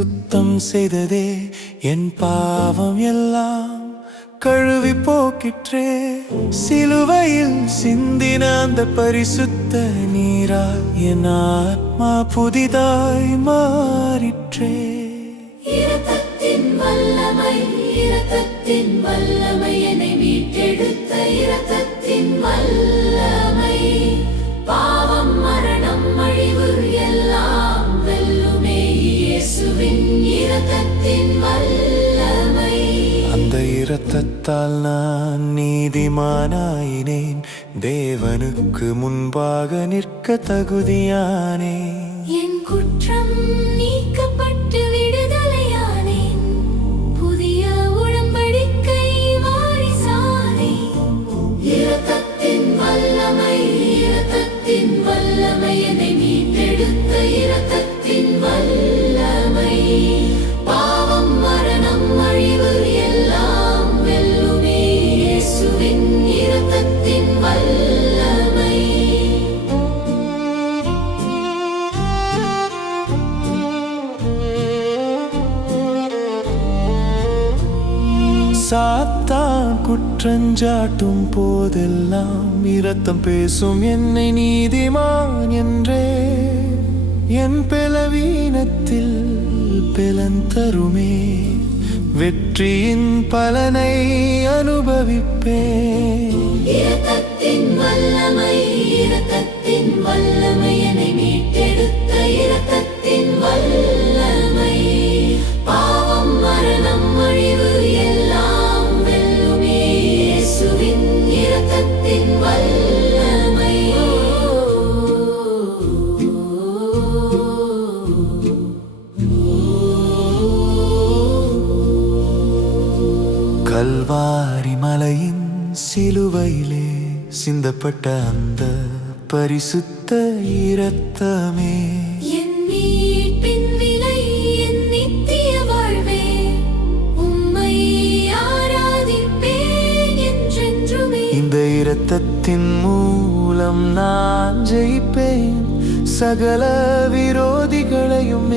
சுத்தம் செய்ததே. என் பாவம் எல்லாம் கழுவி போக்கிற்றே. சிலுவையில் சிந்தின அந்த பரிசுத்த நீரால் என் ஆத்மா புதிதாய் மாறிற்றே. இரத்தத்தின் வல்லமை, இரத்தத்தின் வல்லமை, என்னை மீட்டெடுத்த இரத்தத்தின் வல்லமை. பாவம் மரணம் அழிவு எல்லாம் வெல்லுமே இயேசுவின் இரத்தத்தின் வல்லமை. அந்த இரத்தத்தால் நான் நீதிமானாயினேன். தேவனுக்கு முன்பாக நிற்க தகுதியானேன். என் குற்றம் நீக்கப்பட்டு விடுதலையானேன். புதிய உடன்படிக்கை வாரிசானேன். இரத்தத்தின் வல்லமை, இரத்தத்தின் வல்லமை, என்னை மீட்டெடுத்த இரத்தத்தின் வல்லமை. பாவம் மரணம் அழிவு எல்லாம் வெல்லுமே இயேசுவின் இரத்தத்தின் வல்லமை. சாத்தான் குற்றஞ்சாட்டும் போதெல்லாம் இரத்தம் பேசும் என்னை நீதிமான் என்றே. என் பலவீனத்தில் பலன் தருமே. வெற்றியின் பலனை அனுபவிப்பேன். இரத்தத்தின் வல்லமை, இரத்தத்தின் வல்லமை, என்னை மீட்டெடுத்த இரத்தத்தின் வல்லமை. பாவம் மரணம் அழிவு எல்லாம் வெல்லுமே இயேசுவின் இரத்தத்தின் வல்லமை. கல்வாரி மலையின் சிலுவையிலே சிந்தப்பட்ட அந்த பரிசுத்த இரத்தமே. என் மீட்பின் விலை, என் நித்திய வாழ்வே, உம்மை ஆராதிப்பேன் என்றென்றுமே. இந்த இரத்தத்தின் மூலம் நான் ஜெயிப்பேன். சகல விரோதிகளையும்